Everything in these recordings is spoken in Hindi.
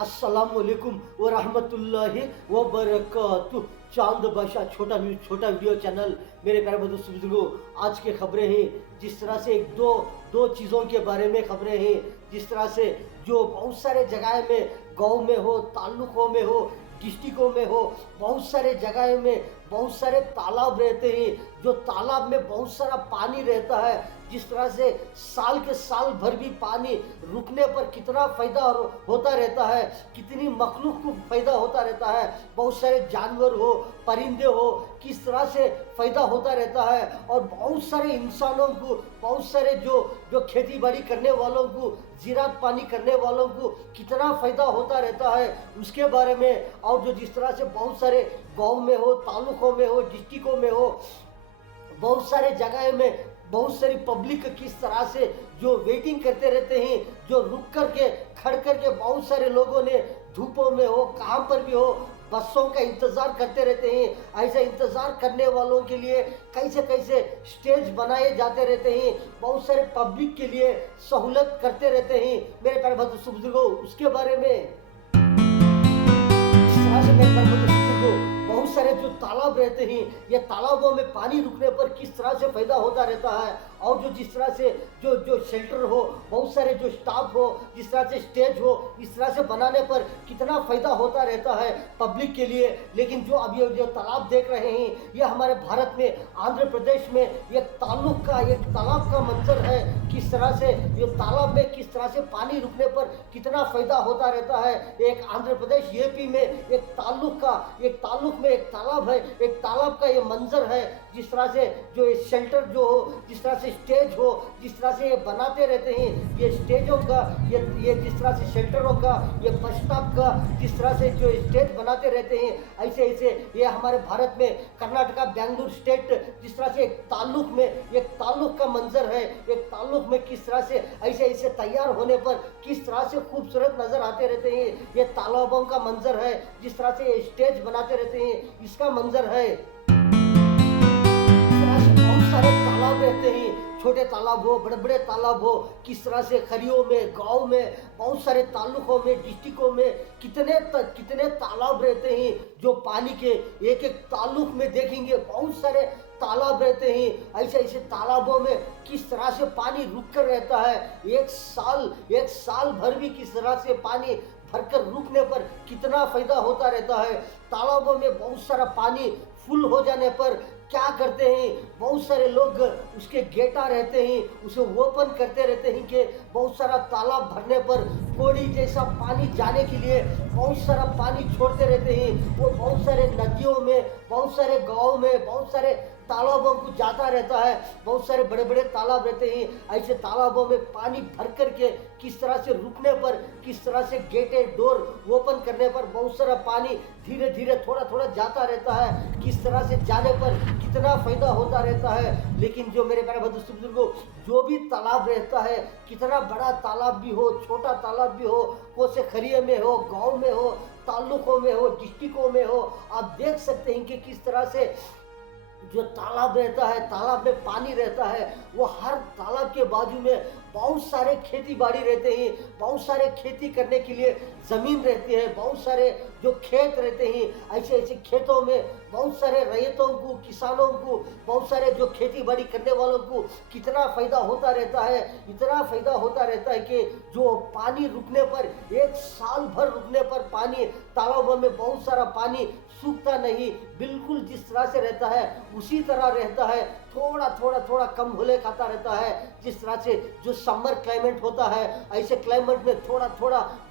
अस्सलामुअलैकुम व रहमतुल्लाहि व बरकातुहू। चांद बादशाह छोटा वीडियो चैनल। मेरे प्यारे बुजुर्गों, आज की खबरें हैं जिस तरह से एक दो चीज़ों के बारे में खबरें हैं। जिस तरह से जो बहुत सारे जगह में, गांव में हो, ताल्लुकों में हो, डिस्ट्रिक्टों में हो, बहुत सारे जगह में बहुत सारे तालाब रहते हैं। जो तालाब में बहुत सारा पानी रहता है, जिस तरह से साल के साल भर भी पानी रुकने पर कितना फ़ायदा होता रहता है, कितनी मखलूक को फ़ायदा होता रहता है। बहुत सारे जानवर हो, परिंदे हो, किस तरह से फ़ायदा होता रहता है। और बहुत सारे इंसानों को, बहुत सारे जो खेती बाड़ी करने वालों को, ज़राअत पानी करने वालों को कितना फ़ायदा होता रहता है, उसके बारे में। और जो जिस तरह से बहुत सारे गांव में हो, ताल्लुकों में हो, डिस्ट्रिक्टों में हो, बहुत सारे जगह में बहुत सारी पब्लिक किस तरह से जो वेटिंग करते रहते हैं, जो रुक करके खड़ करके बहुत सारे लोगों ने धूपों में हो, कहाँ पर भी हो, बसों का इंतज़ार करते रहते हैं। ऐसा इंतज़ार करने वालों के लिए कैसे कैसे स्टेज बनाए जाते रहते हैं, बहुत सारे पब्लिक के लिए सहूलत करते रहते हैं। मेरे प्यारे बुजुर्गों, उसके बारे में बहुत सारे जो तालाब रहते हैं, ये तालाबों में पानी रुकने पर किस तरह से फायदा होता रहता है। और जो जिस तरह से जो शेल्टर हो, बहुत सारे जो स्टाफ हो, जिस तरह से स्टेज हो, इस तरह से बनाने पर कितना फायदा होता रहता है पब्लिक के लिए। लेकिन जो अभी जो तालाब देख रहे हैं, ये हमारे भारत में आंध्र प्रदेश में एक तालाब का मंजर है। किस तरह से ये तालाब में किस तरह से पानी रुकने पर कितना फायदा होता रहता है। एक आंध्र प्रदेश यूपी में एक ताल्लुक में एक तालाब है, एक तालाब का ये मंजर है। जिस तरह से जो ये शेल्टर जो हो, जिस तरह से स्टेज हो, जिस तरह से ये बनाते रहते हैं, ये स्टेजों का, ये जिस तरह से शेल्टरों का, ये बस स्टॉप का, जिस तरह से जो स्टेज बनाते रहते हैं, ऐसे ऐसे ये हमारे भारत में कर्नाटका, बेंगलुरु स्टेट, जिस तरह से एक ताल्लुक का मंजर है। एक ताल्लुक में किस तरह से ऐसे ऐसे तैयार होने पर किस तरह से खूबसूरत नजर आते रहते हैं। ये तालाबों का मंजर है, जिस तरह से ये स्टेज बनाते रहते हैं, इसका मंजर है। बहुत सारे तालाब रहते हैं, छोटे तालाब हो, बड़े बड़े तालाब हो। किस तरह से खरियों में, गांव में, बहुत सारे ताल्लुकों में, डिस्ट्रिक्टों में कितने तालाब रहते हैं। जो पानी के एक एक ताल्लुक में देखेंगे बहुत सारे तालाब रहते हैं। ऐसे ऐसे तालाबों में किस तरह से पानी रुक कर रहता है, एक साल भर भी किस तरह से पानी भरकर रुकने पर कितना फायदा होता रहता है। तालाबों में बहुत सारा पानी फुल हो जाने पर क्या करते हैं, बहुत सारे लोग उसके गेटा रहते हैं, उसे ओपन करते रहते हैं कि बहुत सारा तालाब भरने पर कोड़ी जैसा पानी जाने के लिए बहुत सारा पानी छोड़ते रहते हैं। वो बहुत सारे नदियों में, बहुत सारे गाँव में, बहुत सारे तालाबों को जाता रहता है। बहुत सारे बड़े बड़े तालाब रहते हैं। ऐसे तालाबों में पानी भर करके किस तरह से रुकने पर, किस तरह से गेटे डोर ओपन करने पर बहुत सारा पानी धीरे धीरे थोड़ा थोड़ा जाता रहता है। किस तरह से जाने पर कितना फायदा होता रहता है। लेकिन जो मेरे प्यारे बुजुर्गों, जो भी तालाब रहता है, कितना बड़ा तालाब भी हो, छोटा तालाब भी हो, कोसे खरिये में हो, गाँव में हो, ताल्लुकों में हो, डिस्ट्रिक्टों में हो, आप देख सकते हैं कि किस तरह से जो तालाब रहता है, तालाब में पानी रहता है, वो हर तालाब के बाजू में बहुत सारे खेती बाड़ी रहते हैं, बहुत सारे खेती करने के लिए ज़मीन रहती है, बहुत सारे जो खेत रहते हैं। ऐसे ऐसे खेतों में बहुत सारे रैयतों को, किसानों को, बहुत सारे जो खेती बाड़ी करने वालों को कितना फ़ायदा होता रहता है। इतना फ़ायदा होता रहता है कि जो पानी रुकने पर, एक साल भर रुकने पर पानी तालाबों में बहुत सारा पानी सूखता नहीं, बिल्कुल जिस तरह से रहता है उसी तरह रहता है। थोड़ा कम होले खाता रहता है। जिस तरह से जो समर क्लाइमेट होता है, ऐसे क्लाइमेट में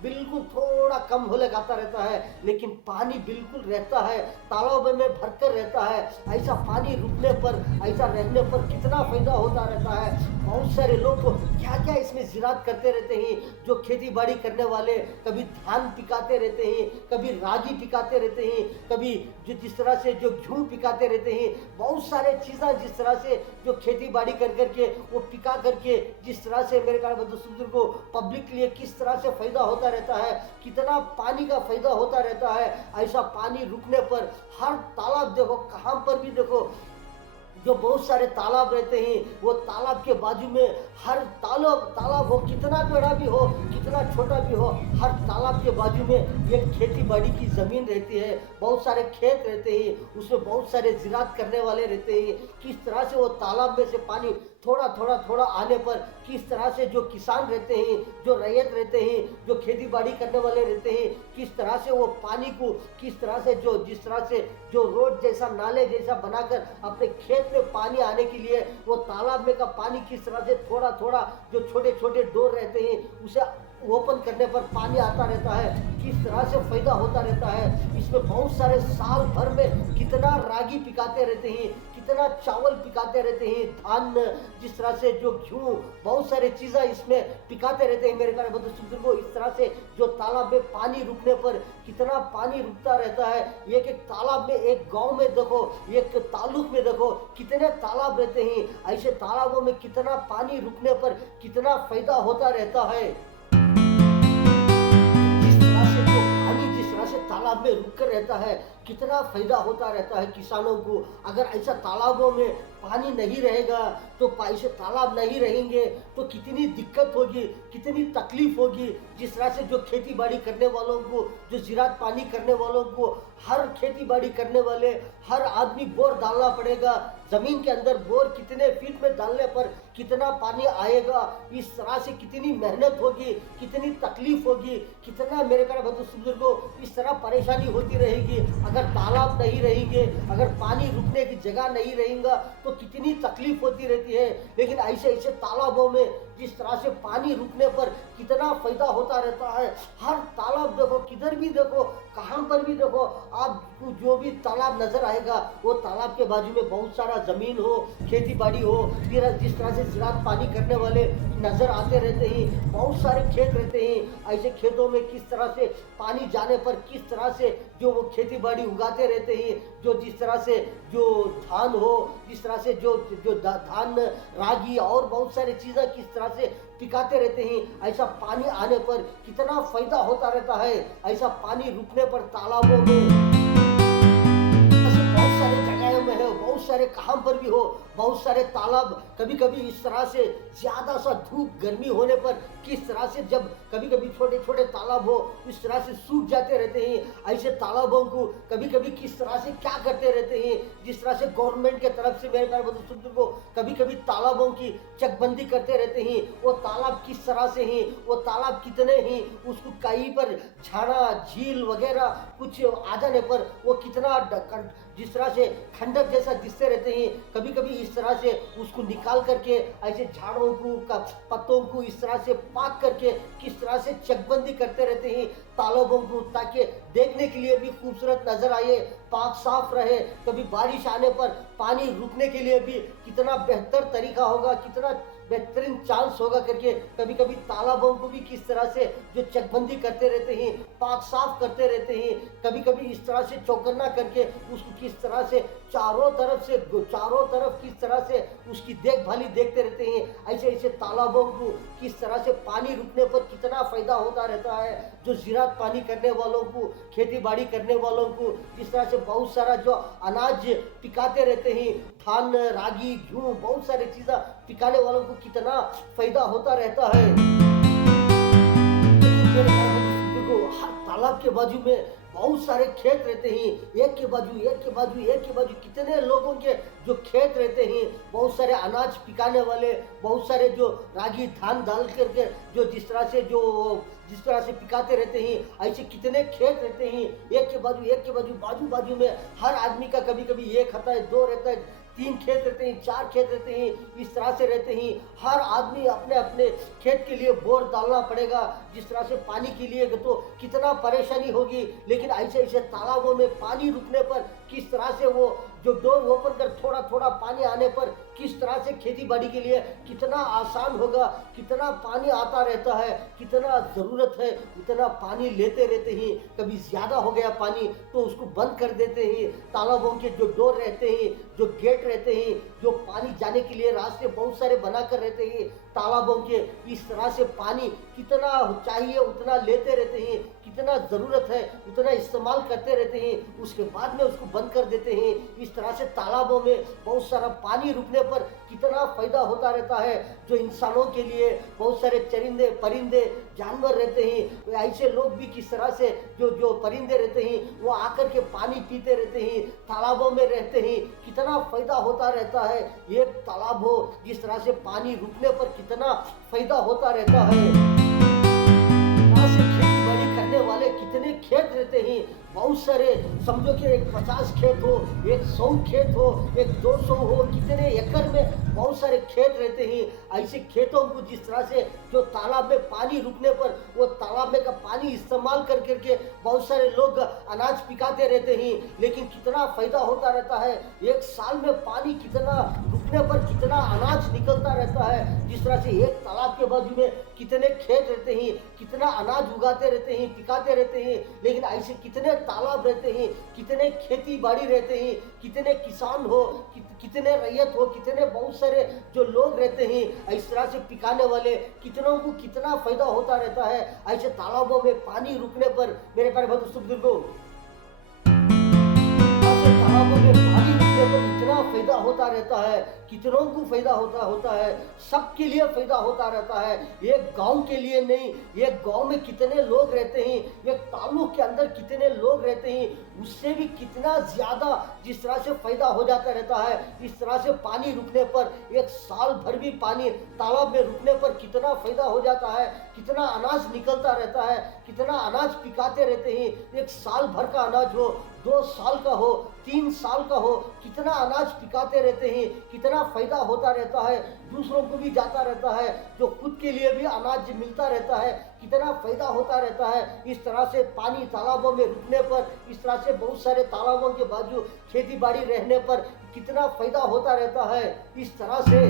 बिल्कुल थोड़ा कम होले खाता रहता है, लेकिन पानी बिल्कुल रहता है, तालाब में भरकर रहता है। ऐसा पानी रुकने पर, ऐसा रहने पर कितना फायदा होता रहता है। बहुत सारे लोग क्या क्या इसमें ज़राअत करते रहते हैं। जो खेती बाड़ी करने वाले कभी धान पिकाते रहते हैं, कभी रागी पिकाते रहते हैं, कभी जो जिस तरह से जो गेहूँ पिकाते रहते हैं। बहुत सारे चीज़ें जिस तरह से जो खेती बाड़ी कर करके वो पिका करके, जिस तरह से मेरे ख्याल बुजुर्ग को पब्लिक के लिए किस तरह से फायदा होता रहता है, कितना पानी का फायदा होता रहता है। ऐसा पानी रुकने पर हर तालाब देखो, कहाँ पर भी देखो, जो बहुत सारे तालाब रहते हैं, वो तालाब के बाजू में हर तालाब तालाब हो, कितना बड़ा भी हो, कितना छोटा भी हो, हर तालाब के बाजू में एक खेती बाड़ी की ज़मीन रहती है, बहुत सारे खेत रहते हैं, उसमें बहुत सारे ज़िराअत करने वाले रहते हैं। किस तरह से वो तालाब में से पानी थोड़ा थोड़ा थोड़ा आने पर किस तरह से जो किसान रहते हैं, जो रैयत रहते हैं, जो खेती बाड़ी करने वाले रहते हैं, किस तरह से वो पानी को किस तरह से जो जिस तरह से जो रोड जैसा नाले जैसा बनाकर अपने खेत में पानी आने के लिए वो तालाब में का पानी किस तरह से थोड़ा थोड़ा जो छोटे छोटे डोर रहते हैं उसे ओपन करने पर पानी आता रहता है, किस तरह से फायदा होता रहता है। इसमें बहुत सारे साल भर में कितना रागी पिकाते रहते हैं, कितना चावल पिकाते रहते हैं, धान, जिस तरह से जो गेहूँ, बहुत सारे चीज़ें इसमें पिकाते रहते हैं। मेरे प्यारे बंधु सुपुत्र को इस तरह से जो तालाब में पानी रुकने पर कितना पानी रुकता रहता है। एक एक तालाब में, एक गांव में देखो, एक ताल्लुक में देखो कितने तालाब रहते हैं। ऐसे तालाबों में कितना पानी रुकने पर कितना फायदा होता रहता है। जिस तरह से तालाब में रुक कर रहता है, कितना फायदा होता रहता है किसानों को। अगर ऐसा तालाबों में पानी नहीं रहेगा तो ऐसे तालाब नहीं रहेंगे तो कितनी दिक्कत होगी, कितनी तकलीफ होगी। जिस तरह से जो खेती बाड़ी करने वालों को, जो ज़िराअत पानी करने वालों को, हर खेती बाड़ी करने वाले हर आदमी बोर डालना पड़ेगा। ज़मीन के अंदर बोर कितने फीट में डालने पर कितना पानी आएगा, इस तरह से कितनी मेहनत होगी, कितनी तकलीफ होगी, कितना मेरे प्यारे बंधु बुजुर्गों इस तरह परेशानी होती रहेगी। अगर तालाब नहीं रहेंगे, अगर पानी रुकने की जगह नहीं रहेगा तो कितनी तकलीफ होती रहती है। लेकिन ऐसे ऐसे तालाबों में जिस तरह से पानी रुकने पर कितना फायदा होता रहता है। हर तालाब देखो, किधर भी देखो, कहाँ पर भी देखो, आपको जो भी तालाब नजर आएगा वो तालाब के बाजू में बहुत सारा जमीन हो, खेती बाड़ी हो, फिर जिस तरह से ज़िराअत पानी करने वाले नजर आते रहते हैं, बहुत सारे खेत रहते हैं। ऐसे खेतों में किस तरह से पानी जाने पर किस तरह से जो वो खेती बाड़ी उगाते रहते हैं, जो जिस तरह से जो धान हो, जिस तरह से जो जो धान, रागी और बहुत सारी चीज़ें किस तरह से पिकाते रहते हैं। ऐसा पानी आने पर कितना फायदा होता रहता है। ऐसा पानी रुकने पर तालाबों में बहुत सारे जगहों में है, बहुत सारे कहाँ पर भी हो, बहुत सारे तालाब कभी कभी इस तरह से ज़्यादा सा धूप गर्मी होने पर किस तरह से जब कभी कभी छोटे छोटे तालाब हो इस तरह से सूख जाते रहते हैं। ऐसे तालाबों को कभी कभी किस तरह से क्या करते रहते हैं, जिस तरह से गवर्नमेंट के तरफ से मेरे प्यारे बंधु सुपुत्र को कभी कभी तालाबों की चकबंदी करते रहते हैं। वो तालाब किस तरह से हैं, वो तालाब कितने हैं, उसको कहीं पर झाड़ा झील वगैरह कुछ आ जाने पर वो कितना जिस तरह से खंडक जैसा दिखते रहते हैं। कभी कभी इस तरह से उसको निकाल करके ऐसे झाड़ों को पत्तों को इस तरह से पाक करके किस तरह से चकबंदी करते रहते हैं तालाबों को, ताकि देखने के लिए भी खूबसूरत नजर आए, पाक साफ रहे। कभी बारिश आने पर पानी रुकने के लिए भी कितना बेहतर तरीका होगा, कितना बेहतरीन चांस होगा करके कभी कभी तालाबों को भी किस तरह से जो चकबंदी करते रहते हैं, पाक साफ करते रहते हैं। कभी कभी इस तरह से चौकन्ना करके उसको किस तरह से चारों तरफ किस तरह से उसकी देखभाली देखते रहते हैं। ऐसे ऐसे तालाबों को किस तरह से पानी रुकने पर कितना फायदा होता रहता है। जो ज़िराअत पानी करने वालों को, खेती बाड़ी करने वालों को जिस तरह से बहुत सारा जो अनाज पिकाते रहते हैं, धान, रागी, गेहूँ, बहुत सारी चीज़ें पिकाने वालों को कितना फायदा होता रहता है। हर तालाब के बाजू में बहुत सारे खेत रहते हैं, एक के बाजू एक के बाजू एक के बाजू कितने लोगों के जो खेत रहते हैं, बहुत सारे अनाज पिकाने वाले, बहुत सारे जो रागी धान डाल करके जो जिस तरह से पिकाते रहते हैं। ऐसे कितने खेत रहते हैं, एक के बाजू बाजू में हर आदमी का कभी कभी एक रहता है, दो रहता है, 3 खेत रहते हैं, 4 खेत रहते हैं, इस तरह से रहते हैं। हर आदमी अपने अपने खेत के लिए बोर डालना पड़ेगा। जिस तरह से पानी के लिए तो कितना परेशानी होगी। लेकिन ऐसे ऐसे तालाबों में पानी रुकने पर किस तरह से वो जो डोर ओपन कर थोड़ा थोड़ा पानी आने पर किस तरह से खेती बाड़ी के लिए कितना आसान होगा, कितना पानी आता रहता है, कितना ज़रूरत है उतना पानी लेते रहते हैं। कभी ज़्यादा हो गया पानी तो उसको बंद कर देते हैं। तालाबों के जो डोर रहते हैं, जो गेट रहते हैं, जो पानी जाने के लिए रास्ते बहुत सारे बना कर रहते हैं, तालाबों के इस तरह से पानी कितना चाहिए उतना लेते रहते हैं, कितना ज़रूरत है उतना इस्तेमाल करते रहते हैं, उसके बाद में उसको बंद कर देते हैं। इस तरह से तालाबों में बहुत सारा पानी रुकने पर कितना फ़ायदा होता रहता है। जो इंसानों के लिए बहुत सारे चरिंदे परिंदे जानवर रहते हैं, वे ऐसे लोग भी किस तरह से जो जो परिंदे रहते हैं वो आकर के पानी पीते रहते हैं, तालाबों में रहते हैं, कितना फ़ायदा होता रहता है। एक तालाब हो जिस तरह से पानी रुकने पर कितना फ़ायदा होता रहता है। यहाँ से खेती बाड़ी करने वाले कितने खेत रहते हैं, बहुत सारे, समझो कि एक 50 खेत हो, एक 100 खेत हो, एक 200 हो, कितने एकड़ में बहुत सारे खेत रहते हैं। ऐसे खेतों को जिस तरह से जो तालाब में पानी रुकने पर वो तालाब में का पानी इस्तेमाल कर करके बहुत सारे लोग अनाज पिकाते रहते हैं, लेकिन कितना फायदा होता रहता है। एक साल में पानी कितना रुकने पर कितना अनाज निकलता रहता है। जिस तरह से एक तालाब के बाजू में कितने खेत रहते हैं, कितना अनाज उगाते रहते हैं, पिकाते रहते हैं, लेकिन ऐसे कितने तालाब रहते हैं, कितने खेती बाड़ी रहते हैं, कितने किसान हो, कितने रैयत हो, कितने बहुत सारे जो लोग रहते हैं इस तरह से पिकाने वाले, कितनों को कितना फायदा होता रहता है। ऐसे तालाबों में पानी रुकने पर मेरे प्यारे भाई बुजुर्गों, ऐसे तालाबों में पानी रुकने पर इतना फायदा होता रहता है, कितनों को फायदा होता है, सबके लिए फायदा होता रहता है। एक गांव के लिए नहीं, एक गांव में कितने लोग रहते हैं, एक ताल्लुक के अंदर कितने लोग रहते हैं, उससे भी कितना ज्यादा जिस तरह से फायदा हो जाता रहता है। इस तरह से पानी रुकने पर एक साल भर भी पानी तालाब में रुकने पर कितना फायदा हो जाता है, कितना अनाज निकलता रहता है, कितना अनाज पिकाते रहते हैं। एक साल भर का अनाज हो, 2 साल का हो, 3 साल का हो, कितना अनाज पिकाते रहते हैं, कितना फायदा होता रहता है, दूसरों को भी जाता रहता है, जो खुद के लिए भी अनाज मिलता रहता है, कितना फायदा होता रहता है। इस तरह से पानी तालाबों में रुकने पर, इस तरह से बहुत सारे तालाबों के बाजू खेती बाड़ी रहने पर कितना फायदा होता रहता है। इस तरह से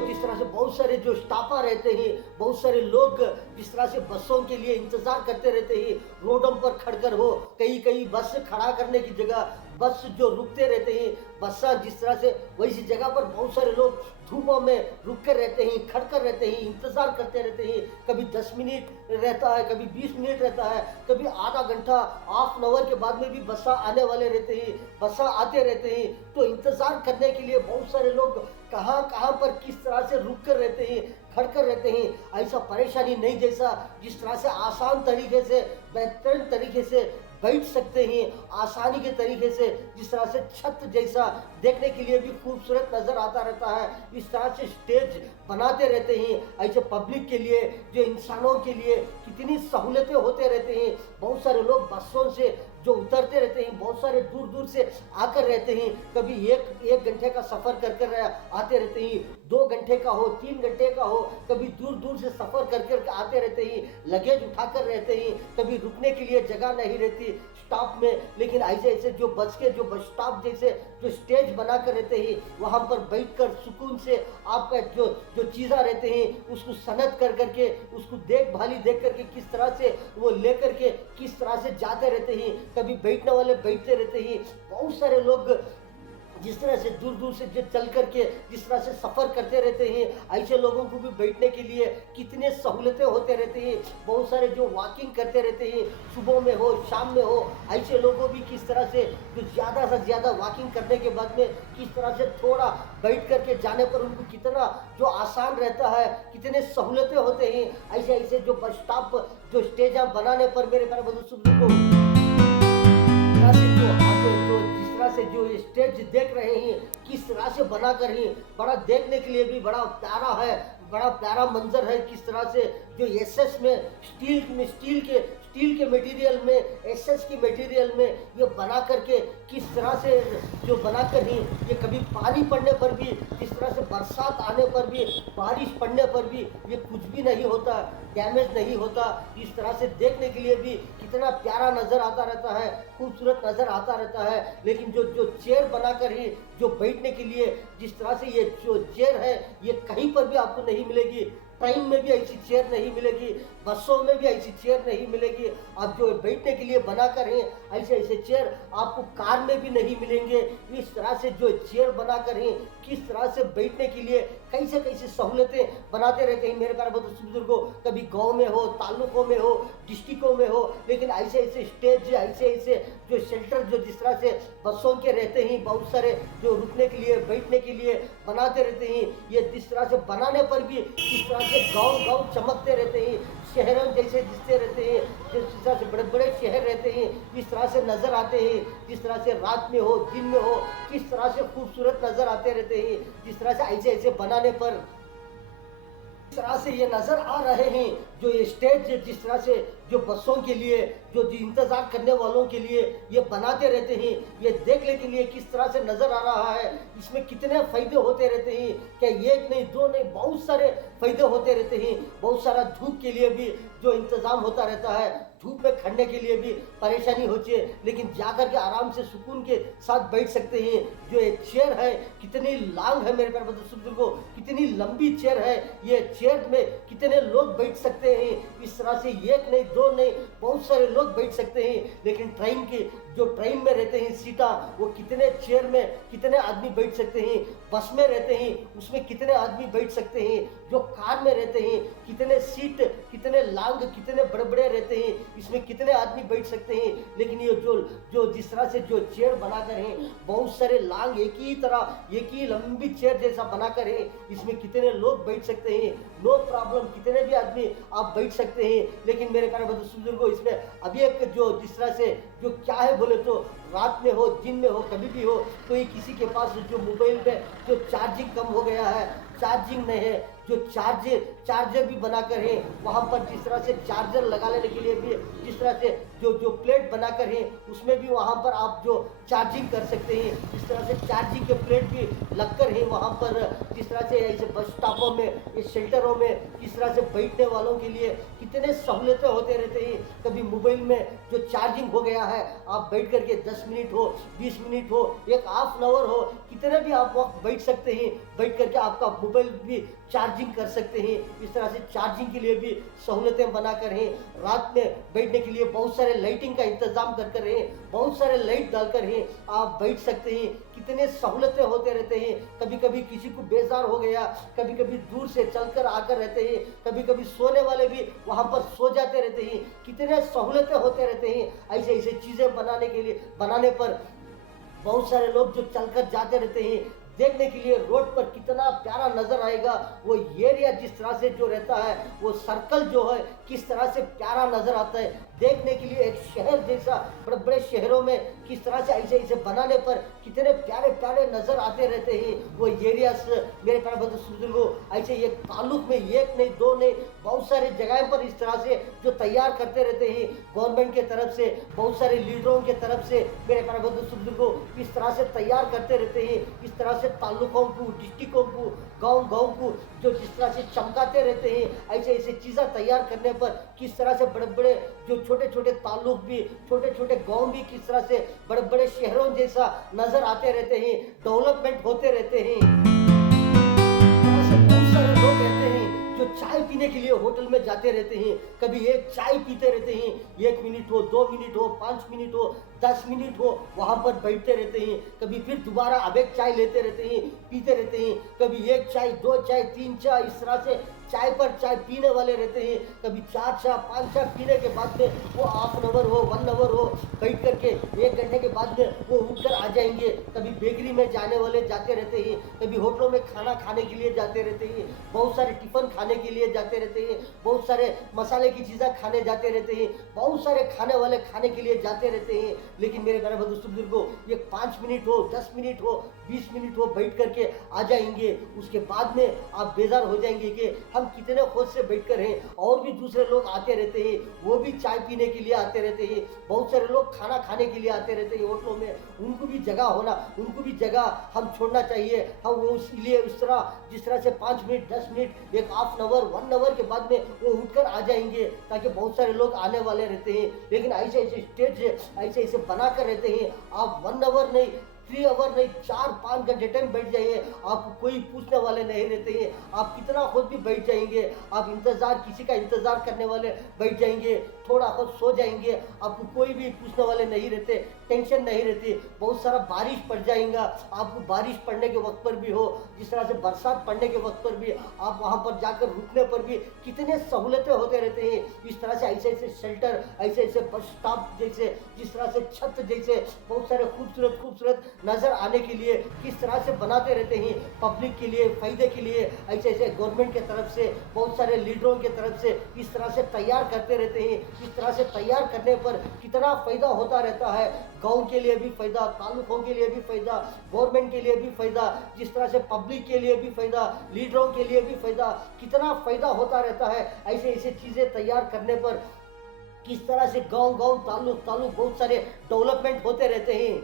जिस तरह से बहुत सारे जो स्टाफा रहते हैं, बहुत सारे लोग जिस तरह से बसों के लिए इंतजार करते रहते हैं, रोडों पर खड़कर हो, कहीं बस खड़ा करने की जगह बस जो रुकते रहते हैं, बस जिस तरह से वैसी जगह पर बहुत सारे लोग धूपों में रुक कर रहते हैं, खड़कर रहते हैं, इंतजार करते रहते हैं। कभी 10 मिनट रहता है, कभी 20 मिनट रहता है, कभी आधा घंटा, हाफ एन आवर के बाद में भी बसा आने वाले रहते हैं, बसा आते रहते हैं। तो इंतजार करने के लिए बहुत सारे लोग कहाँ पर किस तरह से रुक कर रहते हैं, खड़कर रहते हैं। ऐसा परेशानी नहीं, जैसा जिस तरह से आसान तरीके से, बेहतरीन तरीके से बैठ सकते हैं, आसानी के तरीके से, जिस तरह से छत जैसा देखने के लिए भी खूबसूरत नज़र आता रहता है। इस तरह से स्टेज बनाते रहते हैं, ऐसे पब्लिक के लिए, जो इंसानों के लिए कितनी सहूलतें होते रहते हैं। बहुत सारे लोग बसों से जो उतरते रहते हैं, बहुत सारे दूर दूर से आकर रहते हैं, कभी एक घंटे का सफ़र कर आते रहते हैं, 2 घंटे का हो, 3 घंटे का हो, कभी दूर दूर से सफ़र कर आते रहते हैं, लगेज उठाकर रहते हैं, कभी रुकने के लिए जगह नहीं रहती स्टॉप में। लेकिन ऐसे जो बस के जो बस स्टॉप जैसे जो स्टेज बना कर रहते हैं, वहाँ पर बैठकर सुकून से आपका जो चीज़ें रहते हैं उसको सनद करके, उसको देखभाली देख करके किस तरह से वो लेकर के किस तरह से जाते रहते हैं। कभी बैठने वाले बैठते रहते हैं, बहुत सारे लोग जिस तरह से दूर दूर से जो चल करके जिस तरह से सफ़र करते रहते हैं, ऐसे लोगों को भी बैठने के लिए कितने सहूलतें होते रहते हैं। बहुत सारे जो वॉकिंग करते रहते हैं, सुबह में हो, शाम में हो, ऐसे लोगों भी किस तरह से जो ज़्यादा से ज़्यादा वॉकिंग करने के बाद में किस तरह से थोड़ा बैठ करके जाने पर उनको कितना जो आसान रहता है, कितने सहूलतें होते हैं। ऐसे जो बस स्टॉप जो स्टेज बनाने पर मेरे प्यारे बंधु को जिस तरह से जो स्टेज देख रहे हैं, किस तरह से बना कर ही बड़ा देखने के लिए भी बड़ा प्यारा है, बड़ा प्यारा मंजर है। किस तरह से जो एसएस में स्टील के मटेरियल में, एसएस की मटेरियल में ये बना करके किस तरह से जो बनाकर ही ये कभी पानी पड़ने पर भी, जिस तरह से बरसात आने पर भी, बारिश पड़ने पर भी ये कुछ भी नहीं होता, डैमेज नहीं होता। इस तरह से देखने के लिए भी कितना प्यारा नज़र आता रहता है, खूबसूरत नज़र आता रहता है। लेकिन जो चेयर बनाकर ही जो बैठने के लिए जिस तरह से ये जो चेयर है, ये कहीं पर भी आपको नहीं मिलेगी। ट्रेन में भी ऐसी चेयर नहीं मिलेगी, बसों में भी ऐसी चेयर नहीं मिलेगी। अब जो बैठने के लिए बनाकर हैं, ऐसे चेयर आपको कार में भी नहीं मिलेंगे। इस तरह से जो चेयर बनाकर हैं किस तरह से बैठने के लिए कैसे कैसे सहूलतें बनाते रहते हैं मेरे प्यारे बुजुर्गों। कभी गांव में हो, ताल्लुकों में हो, डिस्ट्रिक्टों में हो, लेकिन ऐसे ऐसे स्टेज, ऐसे ऐसे जो शेल्टर जो जिस तरह से बसों के रहते हैं, बहुत सारे जो रुकने के लिए, बैठने के लिए बनाते रहते हैं, ये जिस तरह से बनाने पर भी किस तरह से गांव गांव चमकते रहते हैं, शहरों जैसे दिखते रहते हैं, जिस तरह से बड़े बड़े शहर रहते हैं इस तरह से नज़र आते हैं, जिस तरह से रात में हो, दिन में हो, किस तरह से खूबसूरत नज़र आते रहते हैं, जिस तरह से ऐसे ऐसे बनाने पर इस तरह से ये नज़र आ रहे हैं। जो ये स्टेज जिस तरह से जो बसों के लिए, जो इंतज़ार करने वालों के लिए ये बनाते रहते हैं, ये देखने के लिए किस तरह से नज़र आ रहा है, इसमें कितने फ़ायदे होते रहते हैं। क्या एक नहीं, दो नहीं, बहुत सारे फ़ायदे होते रहते हैं। बहुत सारा धूप के लिए भी जो इंतज़ाम होता रहता है, धूप में खड़ने के लिए भी परेशानी होती है, लेकिन जाकर के आराम से सुकून के साथ बैठ सकते हैं। जो एक चेयर है, कितनी लांग है मेरे प्यारे बुजुर्गों, कितनी लंबी चेयर है, ये चेयर में कितने लोग बैठ सकते हैं। इस तरह से एक नहीं, दो नहीं, बहुत सारे लोग बैठ सकते हैं। लेकिन ट्रेन की जो ट्रेन में रहते हैं सीटा, वो कितने चेयर में कितने आदमी बैठ सकते हैं। बस में रहते हैं, उसमें कितने आदमी बैठ सकते हैं। जो कार में रहते हैं, कितने सीट, कितने लांग, कितने बड़े बड़े रहते हैं, इसमें कितने आदमी बैठ सकते हैं। लेकिन ये जो जिस तरह से जो चेयर बनाकर है, बहुत सारे लांग एक ही तरह, एक ही लंबी चेयर जैसा बनाकर है, इसमें कितने लोग बैठ सकते हैं, नो प्रॉब्लम, कितने भी आदमी आप बैठ सकते हैं। लेकिन मेरे प्यारे बुजुर्गों, इसमें अभी एक जो जिस तरह से जो क्या है बोले तो, रात में हो, दिन में हो, कभी भी हो, कोई किसी के पास जो मोबाइल में जो चार्जिंग कम हो गया है, चार्जिंग नहीं है, जो चार्जर भी बनाकर है, वहाँ पर जिस तरह से चार्जर लगा लेने के लिए भी जिस तरह से जो प्लेट बनाकर है, उसमें भी वहाँ पर आप जो चार्जिंग कर सकते हैं। इस तरह से चार्जिंग के प्लेट भी लगकर है वहाँ पर। जिस तरह से ऐसे बस स्टॉपों में, ये शेल्टरों में इस तरह से बैठने वालों के लिए कितने सहूलतें होते रहते हैं। कभी मोबाइल में जो चार्जिंग हो गया है, आप बैठ करके 10 मिनट हो, 20 मिनट हो, एक हाफ एन आवर हो, कितने भी आप वक्त बैठ सकते हैं। बैठ करके आपका मोबाइल भी चार्जिंग कर सकते हैं। इस तरह से चार्जिंग के लिए भी सहूलतें बनाकर हैं। रात में बैठने के लिए बहुत सारे लाइटिंग का इंतजाम कर हैं, बहुत सारे लाइट डालकर हैं, आप बैठ सकते हैं। कितने सहूलतें होते रहते हैं। कभी कभी किसी को बेजार हो गया, कभी कभी दूर से चलकर आकर रहते हैं, कभी कभी सोने वाले भी वहाँ पर सो जाते रहते हैं। कितने सहूलतें होते रहते हैं। ऐसे ऐसे चीज़ें बनाने पर बहुत सारे लोग जो चलकर जाते रहते हैं, देखने के लिए रोड पर कितना प्यारा नजर आएगा। वो एरिया जिस तरह से जो रहता है, वो सर्कल जो है किस तरह से प्यारा नजर आता है। देखने के लिए एक शहर जैसा, बड़े बड़े शहरों में किस तरह से ऐसे ऐसे बनाने पर कितने प्यारे प्यारे नजर आते रहते हैं वो एरियास। मेरे प्यारे बुजुर्गों, ऐसे एक ताल्लुक में एक नहीं, दो नहीं, बहुत सारे जगह पर इस तरह से जो तैयार करते रहते हैं गवर्नमेंट के तरफ से, बहुत सारे लीडरों के तरफ से। मेरे प्यारे बुजुर्गों, इस तरह से तैयार करते रहते हैं। इस तरह से ताल्लुकों को, डिस्ट्रिक्टों को, गांव को जो जिस तरह से चमकाते रहते हैं। ऐसे ऐसे चीज़ें तैयार करने पर किस तरह से बड़े बड़े जो छोटे छोटे ताल्लुक भी, छोटे छोटे गांव भी किस तरह से बड़े बड़े शहरों जैसा नजर आते रहते हैं, डेवलपमेंट होते रहते हैं। ऐसे बहुत सारे लोग रहते हैं जो चाय पीने के लिए होटल में जाते रहते हैं। कभी एक चाय पीते रहते हैं, 1 मिनट हो, 2 मिनट हो, 5 मिनट हो, 10 मिनट हो, वहाँ पर बैठते रहते हैं। कभी फिर दोबारा अब एक चाय लेते रहते हैं, पीते रहते हैं। कभी एक चाय, 2 चाय, 3 चाय, इस तरह से चाय पर चाय पीने वाले रहते हैं। कभी 4 चाय, 5 चाय पीने के बाद में वो हाफ एन आवर हो, 1 आवर हो, बैठ करके 1 घंटे के बाद में वो उठकर आ जाएंगे। कभी बेकरी में जाने वाले जाते रहते हैं, कभी होटलों में खाना खाने के लिए जाते रहते हैं, बहुत सारे टिफ़िन खाने के लिए जाते रहते हैं, बहुत सारे मसाले की चीज़ें खाने जाते रहते हैं, बहुत सारे खाने वाले खाने के लिए जाते रहते हैं। लेकिन मेरे प्यारे बुजुर्गों, ये 5 मिनट हो, 10 मिनट हो, 20 मिनट हो, बैठ करके आ जाएंगे। उसके बाद में आप बेजार हो जाएंगे कि हम कितने खुद से बैठकर हैं। और भी दूसरे लोग आते रहते हैं, वो भी चाय पीने के लिए आते रहते हैं। बहुत सारे लोग खाना खाने के लिए आते रहते हैं होटलों में। उनको भी जगह होना, उनको भी जगह हम छोड़ना चाहिए। हम वो इसलिए उस तरह जिस तरह से 5 मिनट, 10 मिनट, एक हाफ एन आवर, 1 आवर के बाद में वो उठकर आ जाएंगे, ताकि बहुत सारे लोग आने वाले रहते हैं। लेकिन ऐसे ऐसे स्टेज ऐसे ऐसे बना कर रहते हैं। आप 1 आवर नहीं, 3 आवर नहीं 4-5 घंटे टाइम बैठ जाइए, आप कोई पूछने वाले नहीं रहते हैं। आप कितना खुद भी बैठ जाएंगे, आप इंतज़ार किसी का इंतज़ार करने वाले बैठ जाएंगे, थोड़ा खुद सो जाएंगे, आपको कोई भी पूछने वाले नहीं रहते, टेंशन नहीं रहती। बहुत सारा बारिश पड़ जाएगा, आपको बारिश पड़ने के वक्त पर भी हो, जिस तरह से बरसात पड़ने के वक्त पर भी आप वहाँ पर जाकर रुकने पर भी कितने सहूलतें होते रहते हैं। इस तरह से ऐसे ऐसे शेल्टर, ऐसे ऐसे बस स्टॉप जैसे, जिस तरह से छत जैसे बहुत सारे खूबसूरत खूबसूरत नज़र आने के लिए किस तरह से बनाते रहते हैं, पब्लिक के लिए फ़ायदे के लिए ऐसे ऐसे गवर्नमेंट के तरफ से, बहुत सारे लीडरों के तरफ से इस तरह से तैयार करते रहते हैं। इस तरह से तैयार करने पर कितना फ़ायदा होता रहता है, गांव के लिए भी फ़ायदा, तालुकों के लिए भी फ़ायदा, गवर्नमेंट के लिए भी फ़ायदा, जिस तरह से पब्लिक के लिए भी फ़ायदा, लीडरों के लिए भी फ़ायदा, कितना फ़ायदा होता रहता है ऐसे ऐसे चीज़ें तैयार करने पर। किस तरह से गांव गांव तालुक तालुक बहुत सारे डेवलपमेंट होते रहते हैं।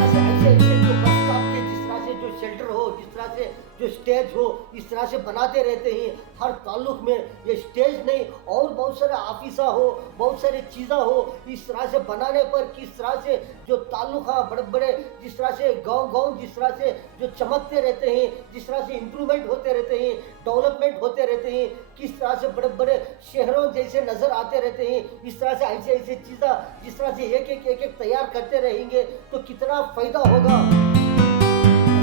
ऐसे ऐसे ऐसे जो बस स्टॉप के जिस तरह से जो शेल्टर हो, जिस तरह से जो स्टेज हो, इस तरह से बनाते रहते हैं। हर ताल्लुक में ये स्टेज नहीं और बहुत सारे ऑफिसा हो, बहुत सारी चीज़ा हो, इस तरह से बनाने पर किस तरह से जो ताल्लुक हाँ बड़े बड़े जिस तरह से गांव गांव जिस तरह से जो चमकते रहते हैं, जिस तरह से इम्प्रूवमेंट होते रहते हैं, डेवलपमेंट होते रहते हैं, किस तरह से बड़े बड़े शहरों जैसे नज़र आते रहते हैं। इस तरह से ऐसे ऐसे चीज़ा जिस तरह से एक एक तैयार करते रहेंगे तो कितना फ़ायदा होगा।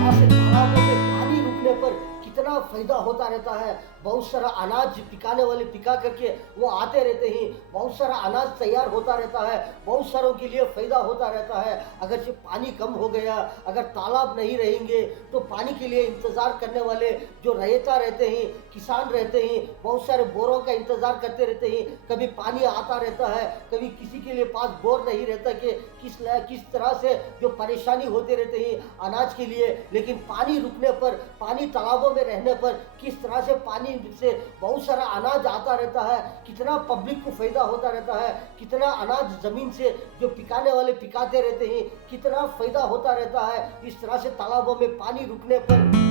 ऐसे तालाबों में पानी रुकने पर कितना फायदा होता रहता है। बहुत सारा अनाज पिकाने वाले पिका करके वो आते रहते हैं, बहुत सारा अनाज तैयार होता रहता है, बहुत सारों के लिए फायदा होता रहता है। अगर से पानी कम हो गया, अगर तालाब नहीं रहेंगे तो पानी के लिए इंतज़ार करने वाले जो रैयता रहते हैं, किसान रहते हैं, बहुत सारे बोरों का इंतज़ार करते रहते हैं। कभी पानी आता रहता है, कभी किसी के लिए पास बोर नहीं रहता कि किस तरह से जो परेशानी होते रहते हैं अनाज के लिए। लेकिन पानी रुकने पर, पानी तालाबों में रहने पर किस तरह से पानी से बहुत सारा अनाज आता रहता है, कितना पब्लिक को फायदा होता रहता है, कितना अनाज जमीन से जो पिकाने वाले पिकाते रहते हैं, कितना फायदा होता रहता है इस तरह से तालाबों में पानी रुकने पर।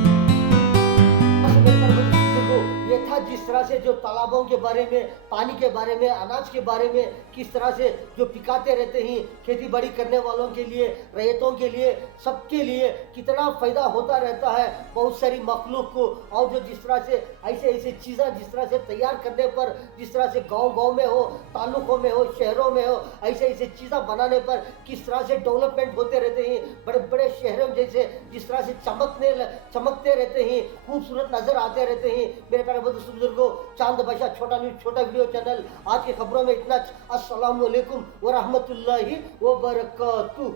ये था जिस तरह से जो तालाबों के बारे में, पानी के बारे में, अनाज के बारे में किस तरह से जो पिकाते रहते हैं, खेती बाड़ी करने वालों के लिए, रैयतों के लिए, सबके लिए कितना फ़ायदा होता रहता है बहुत सारी मखलूक को। और जो जिस तरह से ऐसे ऐसे चीज़ें जिस तरह से तैयार करने पर, जिस तरह से गाँव गाँव में हो, ताल्लुकों में हो, शहरों में हो, ऐसे ऐसे चीज़ें बनाने पर किस तरह से डेवलपमेंट होते रहते हैं। बड़े बड़े शहरों जैसे जिस तरह से चमकते रहते हैं, खूबसूरत नज़र आते रहते हैं। मेरे प्यारे बुजुर्गों, चांद बादशाह छोटा न्यूज़ छोटा वीडियो चैनल आज की खबरों में इतना। अस्सलाम वालेकुम व रहमतुल्लाहि व बरकातुहू।